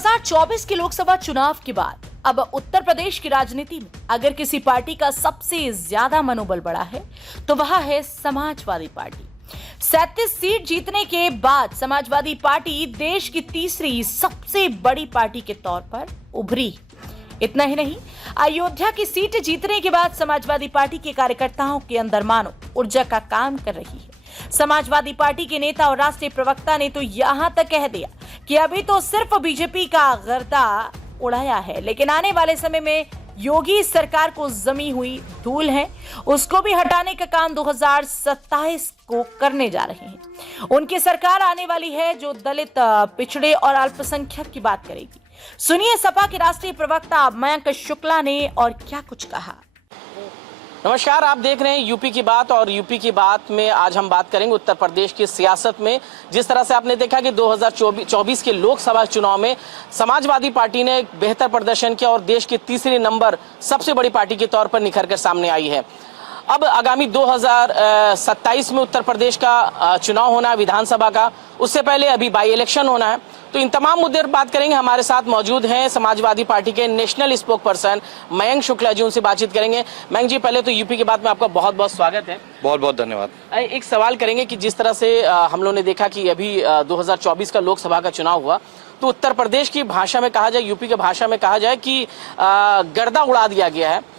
2024 के लोकसभा चुनाव के बाद अब उत्तर प्रदेश की राजनीति में अगर किसी पार्टी का सबसे ज्यादा मनोबल बढ़ा है तो वह है समाजवादी पार्टी। 37 सीट जीतने के बाद समाजवादी पार्टी देश की तीसरी सबसे बड़ी पार्टी के तौर पर उभरी। इतना ही नहीं, अयोध्या की सीट जीतने के बाद समाजवादी पार्टी के कार्यकर्ताओं के अंदर मानो ऊर्जा का काम कर रही है। समाजवादी पार्टी के नेता और राष्ट्रीय प्रवक्ता ने तो यहां तक कह दिया कि अभी तो सिर्फ बीजेपी का गर्दा उड़ाया है, लेकिन आने वाले समय में योगी सरकार को जमी हुई धूल है उसको भी हटाने का काम 2027 को करने जा रहे हैं। उनकी सरकार आने वाली है जो दलित, पिछड़े और अल्पसंख्यक की बात करेगी। सुनिए सपा के राष्ट्रीय प्रवक्ता मयंक शुक्ला ने और क्या कुछ कहा। नमस्कार, आप देख रहे हैं यूपी की बात और यूपी की बात में आज हम बात करेंगे उत्तर प्रदेश की सियासत में। जिस तरह से आपने देखा कि 2024 के लोकसभा चुनाव में समाजवादी पार्टी ने एक बेहतर प्रदर्शन किया और देश के तीसरे नंबर सबसे बड़ी पार्टी के तौर पर निखर कर सामने आई है। अब आगामी 2027 में उत्तर प्रदेश का चुनाव होना है विधानसभा का, उससे पहले अभी बाई इलेक्शन होना है। तो इन तमाम मुद्दे पर बात करेंगे। हमारे साथ मौजूद हैं समाजवादी पार्टी के national spokesperson Mayank Shukla ji, उनसे बातचीत करेंगे। मयंक जी, पहले तो यूपी की बात में आपका बहुत बहुत स्वागत है। बहुत बहुत धन्यवाद। एक सवाल करेंगे कि जिस तरह से हम लोगों ने देखा कि अभी 2024 का लोकसभा का चुनाव हुआ तो उत्तर प्रदेश की भाषा में कहा जाए, यूपी की भाषा में कहा जाए कि गर्दा उड़ा दिया गया है।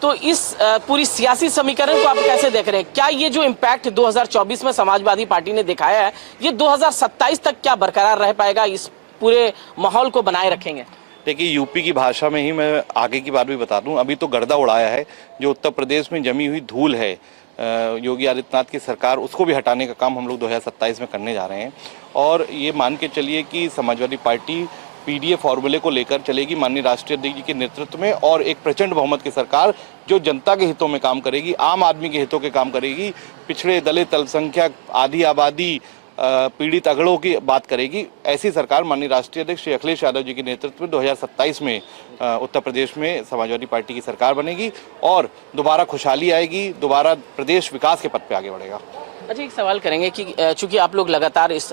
तो इस पूरी सियासी समीकरण को आप कैसे देख रहे हैं? क्या ये जो इम्पैक्ट 2024 में समाजवादी पार्टी ने दिखाया है ये 2027 तक क्या बरकरार रह पाएगा, इस पूरे माहौल को बनाए रखेंगे? देखिए, यूपी की भाषा में ही मैं आगे की बात भी बता दूं। अभी तो गर्दा उड़ाया है, जो उत्तर प्रदेश में जमी हुई धूल है योगी आदित्यनाथ की सरकार, उसको भी हटाने का काम हम लोग 2027 में करने जा रहे हैं। और ये मान के चलिए कि समाजवादी पार्टी पीडीए फॉर्मूले को लेकर चलेगी माननीय राष्ट्रीय अध्यक्ष जी के नेतृत्व में, और एक प्रचंड बहुमत की सरकार जो जनता के हितों में काम करेगी, आम आदमी के हितों के काम करेगी, पिछड़े, दलित, अल्पसंख्यक, आधी आबादी, पीड़ित अगड़ों की बात करेगी। ऐसी सरकार माननीय राष्ट्रीय अध्यक्ष श्री अखिलेश यादव जी के नेतृत्व में 2027 में उत्तर प्रदेश में समाजवादी पार्टी की सरकार बनेगी और दोबारा खुशहाली आएगी, दोबारा प्रदेश विकास के पथ पे आगे बढ़ेगा। अच्छा, एक सवाल करेंगे कि चूंकि आप लोग लगातार इस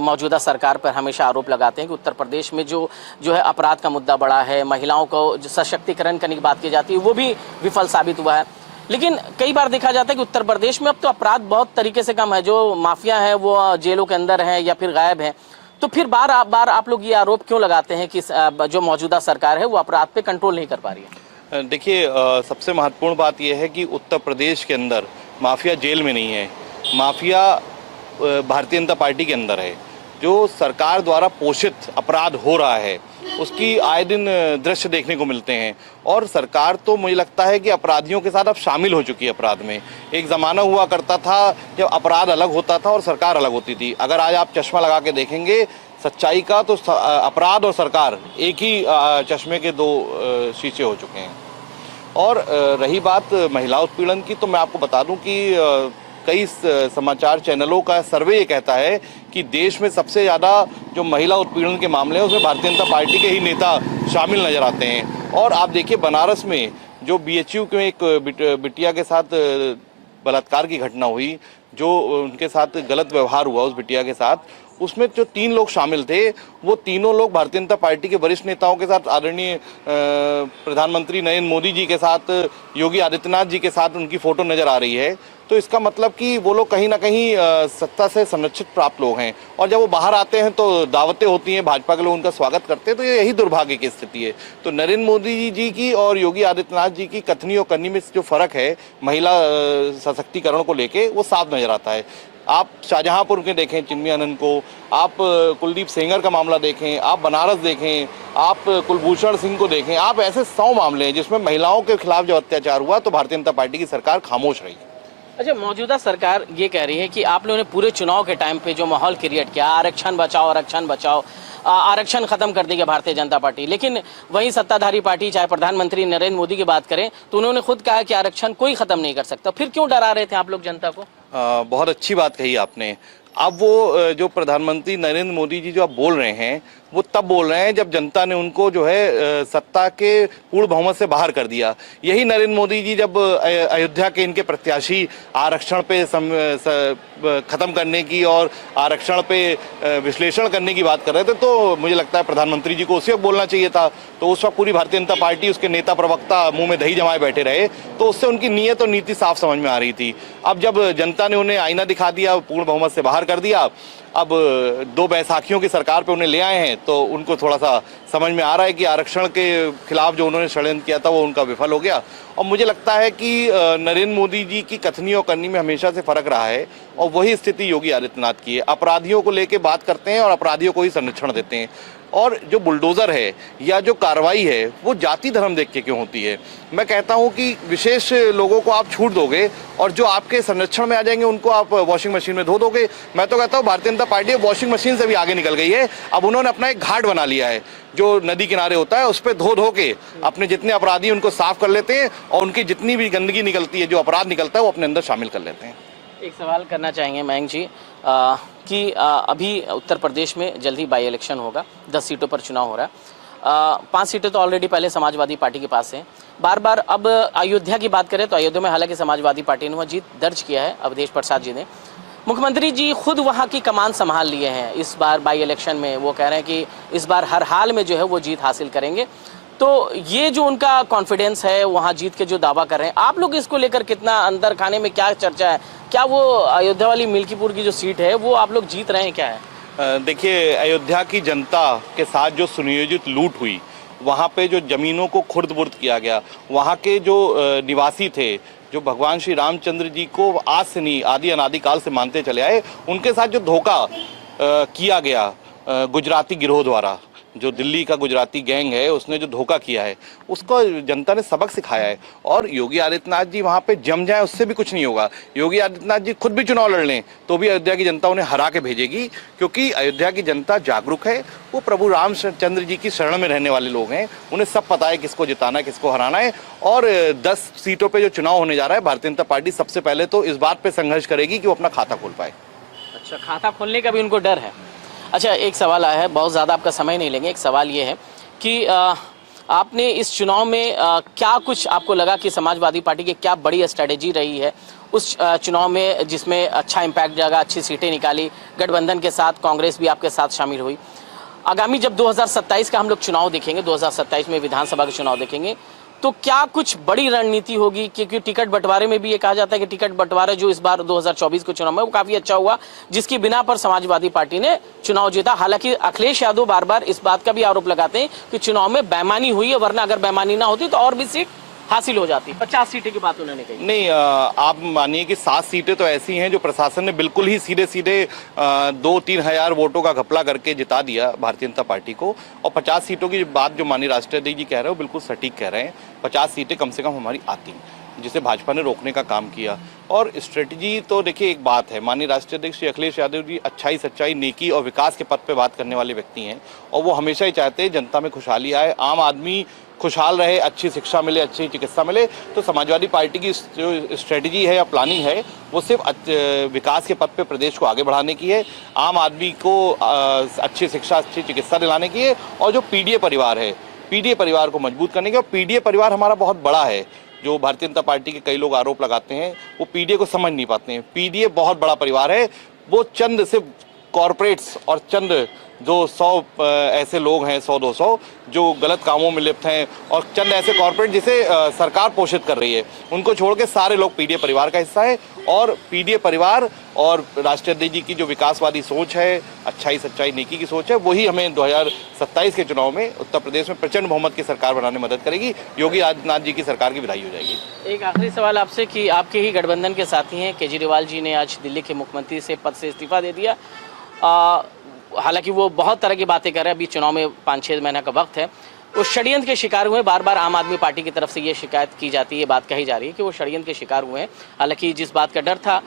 मौजूदा सरकार पर हमेशा आरोप लगाते हैं कि उत्तर प्रदेश में जो है अपराध का मुद्दा बढ़ा है, महिलाओं को जो सशक्तिकरण करने की बात की जाती है वो भी विफल साबित हुआ है, लेकिन कई बार देखा जाता है कि उत्तर प्रदेश में अब तो अपराध बहुत तरीके से कम है, जो माफिया है वो जेलों के अंदर है या फिर गायब है। तो फिर बार आप लोग ये आरोप क्यों लगाते हैं कि जो मौजूदा सरकार है वो अपराध पे कंट्रोल नहीं कर पा रही है? देखिए, सबसे महत्वपूर्ण बात यह है कि उत्तर प्रदेश के अंदर माफिया जेल में नहीं है, माफिया भारतीय जनता पार्टी के अंदर है। जो सरकार द्वारा पोषित अपराध हो रहा है उसकी आए दिन दृश्य देखने को मिलते हैं, और सरकार तो मुझे लगता है कि अपराधियों के साथ अब शामिल हो चुकी है अपराध में। एक ज़माना हुआ करता था जब अपराध अलग होता था और सरकार अलग होती थी। अगर आज आप चश्मा लगा के देखेंगे सच्चाई का तो अपराध और सरकार एक ही चश्मे के दो शीशे हो चुके हैं। और रही बात महिला उत्पीड़न की, तो मैं आपको बता दूं कि कई समाचार चैनलों का सर्वे ये कहता है कि देश में सबसे ज़्यादा जो महिला उत्पीड़न के मामले हैं उसमें भारतीय जनता पार्टी के ही नेता शामिल नजर आते हैं। और आप देखिए, बनारस में जो बीएचयू के एक बिटिया के साथ बलात्कार की घटना हुई, जो उनके साथ गलत व्यवहार हुआ उस बिटिया के साथ, उसमें जो 3 लोग शामिल थे वो तीनों लोग भारतीय जनता पार्टी के वरिष्ठ नेताओं के साथ, आदरणीय प्रधानमंत्री नरेंद्र मोदी जी के साथ, योगी आदित्यनाथ जी के साथ उनकी फोटो नजर आ रही है। तो इसका मतलब कि वो लोग कहीं ना कहीं सत्ता से संरक्षित प्राप्त लोग हैं, और जब वो बाहर आते हैं तो दावतें होती हैं, भाजपा के लोग उनका स्वागत करते हैं। तो यही दुर्भाग्य की स्थिति है। तो नरेंद्र मोदी जी की और योगी आदित्यनाथ जी की कथनी और करनी में जो फर्क है महिला सशक्तिकरण को लेके, वो साफ नजर आता है। आप शाहजहांपुर के देखें चिन्मय आनंद को, आप कुलदीप सेंगर का मामला देखें, आप बनारस देखें, आप कुलभूषण सिंह को देखें, आप ऐसे 100 मामले हैं जिसमें महिलाओं के खिलाफ जो अत्याचार हुआ तो भारतीय जनता पार्टी की सरकार खामोश रही। अच्छा, मौजूदा सरकार ये कह रही है कि आप लोगों ने पूरे चुनाव के टाइम पे जो माहौल क्रिएट किया, आरक्षण बचाओ, आरक्षण खत्म कर देगी भारतीय जनता पार्टी, लेकिन वही सत्ताधारी पार्टी चाहे प्रधानमंत्री नरेंद्र मोदी की बात करें तो उन्होंने खुद कहा कि आरक्षण कोई खत्म नहीं कर सकता। फिर क्यों डरा रहे थे आप लोग जनता को? बहुत अच्छी बात कही आपने। अब वो जो प्रधानमंत्री नरेंद्र मोदी जी जो आप बोल रहे हैं वो तब बोल रहे हैं जब जनता ने उनको जो है सत्ता के पूर्ण बहुमत से बाहर कर दिया। यही नरेंद्र मोदी जी जब अयोध्या के इनके प्रत्याशी आरक्षण पे खत्म करने की और आरक्षण पे विश्लेषण करने की बात कर रहे थे, तो मुझे लगता है प्रधानमंत्री जी को उसी वक्त बोलना चाहिए था। तो उस वक्त पूरी भारतीय जनता पार्टी, उसके नेता प्रवक्ता मुंह में दही जमाए बैठे रहे, तो उससे उनकी नीयत और नीति साफ समझ में आ रही थी। अब जब जनता ने उन्हें आईना दिखा दिया, पूर्ण बहुमत से बाहर कर दिया, अब 2 बैसाखियों की सरकार पे उन्हें ले आए हैं, तो उनको थोड़ा सा समझ में आ रहा है कि आरक्षण के खिलाफ जो उन्होंने षड्यंत्र किया था वो उनका विफल हो गया। और मुझे लगता है कि नरेंद्र मोदी जी की कथनी और करनी में हमेशा से फर्क रहा है, और वही स्थिति योगी आदित्यनाथ की है। अपराधियों को लेके बात करते हैं और अपराधियों को ही संरक्षण देते हैं, और जो बुलडोजर है या जो कार्रवाई है वो जाति धर्म देख के क्यों होती है। मैं कहता हूं कि विशेष लोगों को आप छूट दोगे और जो आपके संरक्षण में आ जाएंगे उनको आप वॉशिंग मशीन में धो दोगे। मैं तो कहता हूं Bharatiya Janata party washing machine से भी आगे निकल गई है। अब उन्होंने अपना एक घाट बना लिया है, जो नदी किनारे होता है उस पर धो के अपने जितने अपराधी उनको साफ कर लेते हैं, और उनकी जितनी भी गंदगी निकलती है, जो अपराध निकलता है, वो अपने अंदर शामिल कर लेते हैं। एक सवाल करना चाहेंगे मयंक जी कि अभी उत्तर प्रदेश में जल्द ही बाई इलेक्शन होगा, 10 सीटों पर चुनाव हो रहा है। 5 सीटें तो ऑलरेडी पहले समाजवादी पार्टी के पास हैं। बार बार अब अयोध्या की बात करें तो अयोध्या में हालांकि समाजवादी पार्टी ने वह जीत दर्ज किया है, अवधेश प्रसाद जी ने। मुख्यमंत्री जी खुद वहाँ की कमान संभाल लिए हैं इस बार बाई इलेक्शन में। वो कह रहे हैं कि इस बार हर हाल में जो है वो जीत हासिल करेंगे। तो ये जो उनका कॉन्फिडेंस है, वहाँ जीत के जो दावा कर रहे हैं, आप लोग इसको लेकर कितना अंदर खाने में क्या चर्चा है? क्या वो अयोध्या वाली मिल्कीपुर की जो सीट है वो आप लोग जीत रहे हैं, क्या है? देखिए, अयोध्या की जनता के साथ जो सुनियोजित लूट हुई, वहाँ पे जो जमीनों को खुर्द-बुर्द किया गया, वहाँ के जो निवासी थे, जो भगवान श्री रामचंद्र जी को आज से नहीं आदि अनादिकाल से मानते चले आए, उनके साथ जो धोखा किया गया गुजराती गिरोह द्वारा, जो दिल्ली का गुजराती गैंग है उसने जो धोखा किया है, उसको जनता ने सबक सिखाया है। और योगी आदित्यनाथ जी वहाँ पे जम जाए उससे भी कुछ नहीं होगा। योगी आदित्यनाथ जी खुद भी चुनाव लड़ लें तो भी अयोध्या की जनता उन्हें हरा के भेजेगी, क्योंकि अयोध्या की जनता जागरूक है। वो प्रभु रामचंद्र जी की शरण में रहने वाले लोग हैं, उन्हें सब पता है किसको जिताना है, किसको हराना है। और 10 सीटों पर जो चुनाव होने जा रहा है, भारतीय जनता पार्टी सबसे पहले तो इस बात पर संघर्ष करेगी कि वो अपना खाता खोल पाए। अच्छा, खाता खोलने का भी उनको डर है। अच्छा, एक सवाल आया है, बहुत ज़्यादा आपका समय नहीं लेंगे। एक सवाल ये है कि आपने इस चुनाव में क्या कुछ आपको लगा कि समाजवादी पार्टी की क्या बड़ी स्ट्रेटेजी रही है उस चुनाव में, जिसमें अच्छा इम्पैक्ट जाएगा, अच्छी सीटें निकाली, गठबंधन के साथ कांग्रेस भी आपके साथ शामिल हुई। आगामी जब 2027 का हम लोग चुनाव देखेंगे, 2027 में विधानसभा के चुनाव देखेंगे, तो क्या कुछ बड़ी रणनीति होगी? क्योंकि टिकट बंटवारे में भी ये कहा जाता है कि टिकट बंटवारा जो इस बार 2024 के चुनाव में वो काफी अच्छा हुआ, जिसकी बिना पर समाजवादी पार्टी ने चुनाव जीता। हालांकि अखिलेश यादव बार बार इस बात का भी आरोप लगाते हैं कि चुनाव में बेईमानी हुई है, वरना अगर बेईमानी ना होती तो और भी सीट हासिल हो जाती। 50 सीटें की बात उन्होंने कही। नहीं, आप मानिए कि 7 सीटें तो ऐसी हैं जो प्रशासन ने बिल्कुल ही सीधे सीधे 2-3 हजार वोटों का घपला करके जिता दिया भारतीय जनता पार्टी को। और 50 सीटों की बात जो माननीय राष्ट्रीय अध्यक्ष जी कह रहे हो, बिल्कुल सटीक कह रहे हैं। 50 सीटें कम से कम हमारी आती, जिसे भाजपा ने रोकने का काम किया। और स्ट्रेटजी तो देखिए, एक बात है, माननीय राष्ट्रीय अध्यक्ष श्री अखिलेश यादव जी अच्छाई, सच्चाई, नेकी और विकास के पद पे बात करने वाले व्यक्ति हैं, और वो हमेशा ही चाहते हैं जनता में खुशहाली आए, आम आदमी खुशहाल रहे, अच्छी शिक्षा मिले, अच्छी चिकित्सा मिले। तो समाजवादी पार्टी की जो स्ट्रेटजी है या प्लानिंग है, वो सिर्फ विकास के पद पे प्रदेश को आगे बढ़ाने की है, आम आदमी को अच्छी शिक्षा, अच्छी चिकित्सा दिलाने की है, और जो पीडीए परिवार है, पीडीए परिवार को मजबूत करने की। और पीडीए परिवार हमारा बहुत बड़ा है। जो भारतीय जनता पार्टी के कई लोग आरोप लगाते हैं, वो पीडीए को समझ नहीं पाते हैं। पीडीए बहुत बड़ा परिवार है। वो चंद सिर्फ कॉरपोरेट्स और चंद जो 100 ऐसे लोग हैं, 100-200 जो गलत कामों में लिप्त हैं, और चंद ऐसे कॉरपोरेट जिसे सरकार पोषित कर रही है, उनको छोड़ के सारे लोग पीडीए परिवार का हिस्सा है। और पीडीए परिवार और राष्ट्रीय अध्यक्ष जी की जो विकासवादी सोच है, अच्छाई, सच्चाई, नेकी की सोच है, वही हमें 2027 के चुनाव में उत्तर प्रदेश में प्रचंड बहुमत की सरकार बनाने में मदद करेगी। योगी आदित्यनाथ जी की सरकार की विदाई हो जाएगी। एक आखिरी सवाल आपसे कि आपके ही गठबंधन के साथी हैं केजरीवाल जी ने आज दिल्ली के मुख्यमंत्री से पद से इस्तीफा दे दिया। हालांकि वो बहुत तरह की बातें कर रहे हैं, अभी चुनाव में 5-6 महीने का वक्त है। वो षड्यंत्र के शिकार हुए, बार बार आम आदमी पार्टी की तरफ से ये शिकायत की जाती है, ये बात कही जा रही है कि वो षड्यंत्र के शिकार हुए हैं। हालांकि जिस बात का डर था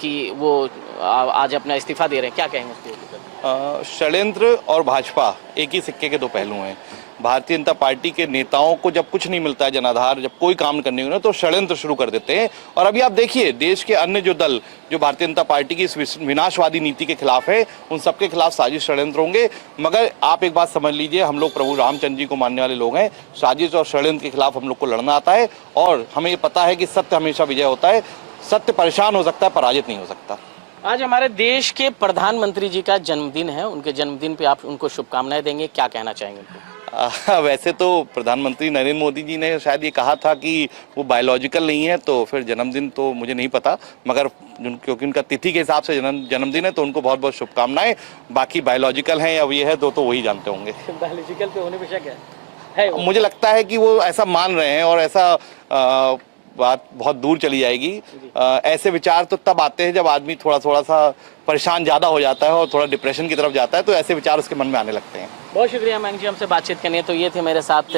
कि वो आज अपना इस्तीफा दे रहे हैं, क्या कहेंगे उसके? षड्यंत्र और भाजपा एक ही सिक्के के दो पहलू हैं। भारतीय जनता पार्टी के नेताओं को जब कुछ नहीं मिलता है जनाधार, जब कोई काम करने को ना, तो षड्यंत्र शुरू कर देते हैं। और अभी आप देखिए देश के अन्य जो दल जो भारतीय जनता पार्टी की इस विनाशवादी नीति के खिलाफ है, उन सबके खिलाफ साजिश षड्यंत्र होंगे। मगर आप एक बात समझ लीजिए, हम लोग प्रभु रामचंद्र जी को मानने वाले लोग हैं। साजिश और षड्यंत्र के खिलाफ हम लोग को लड़ना आता है और हमें ये पता है कि सत्य हमेशा विजय होता है। सत्य परेशान हो सकता है, पराजित नहीं हो सकता। आज हमारे देश के प्रधानमंत्री जी का जन्मदिन है, उनके जन्मदिन पे आप उनको शुभकामनाएं देंगे, क्या कहना चाहेंगे? वैसे तो प्रधानमंत्री नरेंद्र मोदी जी ने शायद ये कहा था कि वो बायोलॉजिकल नहीं है, तो फिर जन्मदिन तो मुझे नहीं पता, मगर क्योंकि उनका तिथि के हिसाब से जन्मदिन है तो उनको बहुत बहुत शुभकामनाएं। बाकी बायोलॉजिकल हैं या ये है तो वही जानते होंगे। बायोलॉजिकल पे होने पे शक है? मुझे लगता है कि वो ऐसा मान रहे हैं और ऐसा बात बहुत दूर चली जाएगी। ऐसे विचार तो तब आते हैं जब आदमी थोड़ा थोड़ा सा परेशान ज़्यादा हो जाता है और थोड़ा डिप्रेशन की तरफ जाता है, तो ऐसे विचार उसके मन में आने लगते हैं। बहुत शुक्रिया मयंक जी हमसे बातचीत करने। तो ये थे मेरे साथ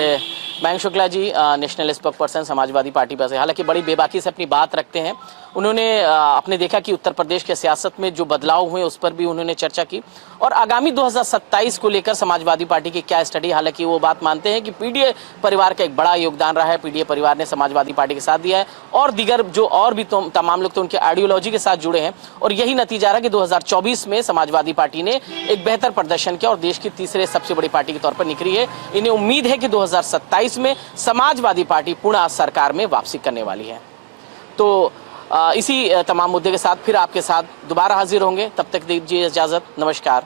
Mayank Shukla ji, national spokesperson Samajwadi Party पर से। हालांकि बड़ी बेबाकी से अपनी बात रखते हैं। उन्होंने आपने देखा कि उत्तर प्रदेश के सियासत में जो बदलाव हुए उस पर भी उन्होंने चर्चा की और आगामी 2027 को लेकर समाजवादी पार्टी की क्या स्टडी। हालांकि वो बात मानते हैं कि पीडीए परिवार का एक बड़ा योगदान रहा है, पीडीए परिवार ने समाजवादी पार्टी के साथ दिया है और दीगर जो और भी तमाम लोग तो उनके आइडियोलॉजी के साथ जुड़े हैं और यही नतीजा रहा कि 2024 में समाजवादी पार्टी ने एक बेहतर प्रदर्शन किया और देश की तीसरे सबसे बड़ी पार्टी के तौर पर निखरी है। इन्हें उम्मीद है कि 2027 में समाजवादी पार्टी पुनः सरकार में वापसी करने वाली है। तो इसी तमाम मुद्दे के साथ फिर आपके साथ दोबारा हाजिर होंगे। तब तक दीजिए इजाजत। नमस्कार।